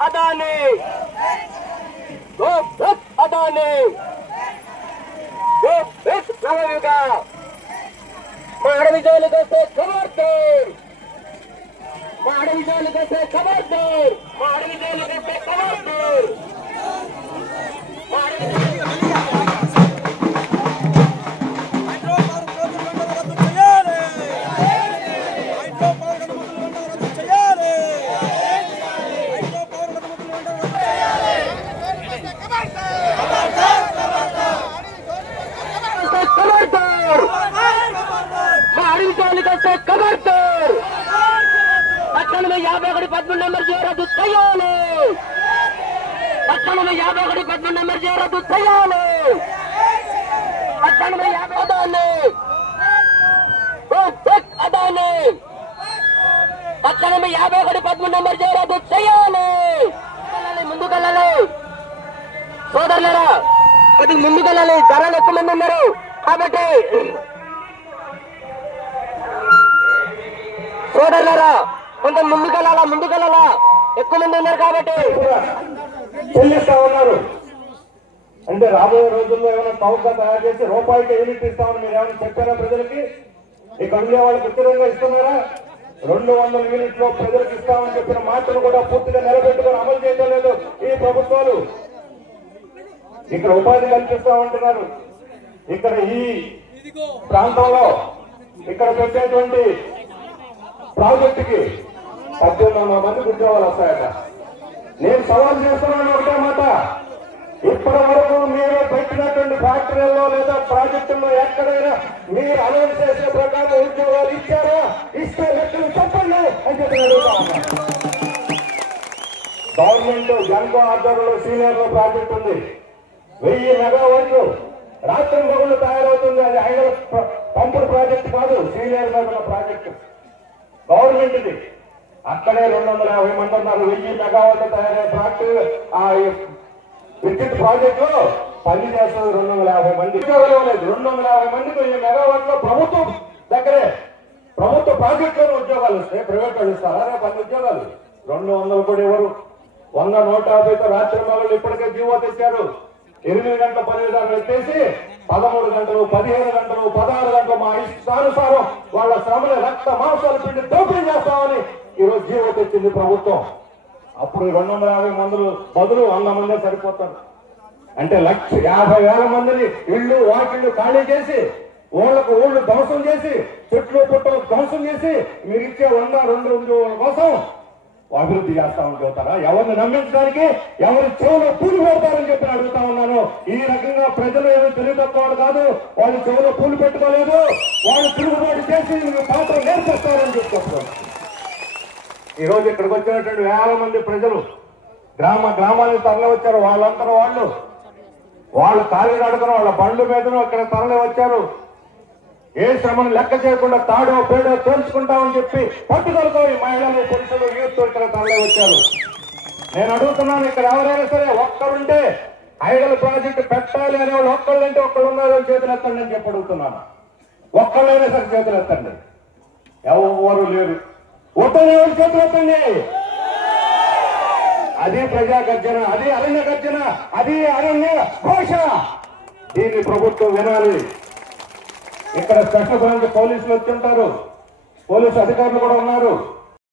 Adani! Go back Adani! Go back Navayuga! Madhavijayalga se khabardar! Madhavijayalga se khabardar! Madhavijayalga se khabardar! तक्षण में 51 13 number जो रद्द చేయాలి तक्षण में 51 13 number जो रद्द చేయాలి तक्षण में 50 अदानी तक्षण में 51 13 नंबर जो रद्द చేయాలి ముందుకెళ్ళాలి సోదరులారా కొద్దిగా ముందుకెళ్ళాలి ధరలు ఎక్కువ మంది ఉన్నారు కాబట్టి సోదరులారా కొంచెం ముందుకెళ్ళాలా ఎక్కువ మంది ఉన్నారు కాబట్టి చెల్లిస్తా ఉన్నారు. అంటే రాబోయే రోజుల్లో ఏమైనా చౌకగా తయారు చేసి రూపాయికి యూనిట్ ఇస్తామని మీరు ఏమైనా చెప్పారా ప్రజలకి? ఇక్కడ ఉండే వాళ్ళకి ఉత్తరంగా ఇస్తున్నారా? 200 యూనిట్లు ప్రజలకు ఇస్తామని చెప్పిన మాటలు కూడా పూర్తిగా నిలబెట్టుకుని అమలు చేయడం లేదు ఈ ప్రభుత్వాలు. ఇక్కడ ఉపాధి కల్పిస్తామంటున్నారు. ఇక్కడ ఈ ప్రాంతంలో ఇక్కడ పెట్టేటువంటి ప్రాజెక్టుకి 1800 మందికి ఉద్యోగాలు వస్తాయట. నేను సవాల్ చేస్తున్నాను ఒకటే మాట, ఇప్పటి వరకు మీరు పెట్టినటువంటి ఫ్యాక్టరీల్లో లేదా ప్రాజెక్టుల్లో ఎక్కడైనా మీరు అనౌన్స్ చేసే ప్రకారం ఉద్యోగాలు ఇచ్చారా? ఇస్తే లెక్కలు చెప్పండి అని చెప్పి అడుగుతా ఉన్నా. గవర్నమెంట్ జన్కో ఆధ్వర్యంలో సీనియర్లో ప్రాజెక్ట్ ఉంది, 1000 మెగావాట్లు రాత్రి మొగుళ్ళు తయారవుతుంది. అది ఐదు పంపుడు ప్రాజెక్ట్ కాదు, సీనియర్ మీద ఉన్న ప్రాజెక్టు గవర్నమెంట్ ఇది. అక్కడే 250 మంది ఉన్నారు. 1000 మెగావాట్లు తయారయ్యే ఫ్యాక్టరీ ఆ విద్యుత్ ప్రాజెక్ట్ లో పని చేస్తుంది 250 మంది. ఉద్యోగాలు లేదు. 250 మందికి 1000 మెగావాట్లో ప్రభుత్వం దగ్గరే ప్రభుత్వ ప్రాజెక్టులో ఉద్యోగాలు వస్తాయి. ప్రైవేట్ వాళ్ళు ఇస్తారా? 10 ఉద్యోగాలు 200 కూడా ఎవరు? 100 150తో రాత్రి మగళ్ళు ఇప్పటికే జీవో తెచ్చారు. 8 గంటల పని విధానం ఎత్తేసి 13 గంటలు 15 గంటలు 16 గంటలు మా ఇష్టానుసారం వాళ్ళ శ్రమని రక్త మాంసాలు పిండి దోపిడీ చేస్తామని ఈరోజు జీవో తెచ్చింది ప్రభుత్వం. అప్పుడు 250 మందులు బదులు 100 మందే సరిపోతారు. అంటే 1,50,000 మందిని ఇళ్ళు వాకిళ్ళు ఖాళీ చేసి ఊళ్ళకు ఊళ్ళు ధ్వంసం చేసి చెట్లు పుట్టలు ధ్వంసం చేసి మీరు ఇచ్చే 100-2 ఉద్యోగాల కోసం అభివృద్ధి చేస్తామని చెబుతారా? ఎవరిని నమ్మించడానికి ఎవరి చెవులో పూలు పెడతారని చెప్పి అడుగుతా ఉన్నాను. ఈ రకంగా ప్రజలు ఏదో తెలివి తక్కువ కాదు, వాళ్ళు చెవులో పూలు పెట్టుకోలేదు, వాళ్ళు తిరుగుబాటు చేసి పాత్ర నేర్పిస్తారని చెప్తారు. ఈ రోజు ఇక్కడికి వచ్చినటువంటి 1000 మంది ప్రజలు గ్రామాలకు తరలి వచ్చారు. వాళ్ళందరూ వాళ్ళు ఖాళీ నడుకుని వాళ్ళ బండ్ల మీదను ఇక్కడ తరలి వచ్చారు. ఏ శ్రమను లెక్క చేయకుండా తాడో పేడో తేల్చుకుంటామని చెప్పి పట్టుదలతో ఈ మహిళలు పురుషులు యూత్ ఇక్కడ తరలి వచ్చారు. నేను అడుగుతున్నాను, ఇక్కడ ఎవరైనా సరే ఒక్కరుంటే ఐడల్ ప్రాజెక్టు పెట్టాలి అనే వాళ్ళు ఒక్కళ్ళంటే ఒక్కళ్ళు ఉన్నారో చేతులు ఎత్తండి అని చెప్పి అడుగుతున్నాను. ఒక్కళ్ళైనా సరే చేతులు ఎత్తండి. ఎవరు లేరు. ఒక్కరు చేతులు ఎత్తండి. అది ప్రజా గర్జన, అది అరణ్య గర్జన, అది అరణ్య ఘోష. దీన్ని ప్రభుత్వం వినాలి. ఇక్కడ స్పెషల్ బ్రాంచ్ పోలీసులు వచ్చి ఉంటారు, పోలీసు అధికారులు కూడా ఉన్నారు.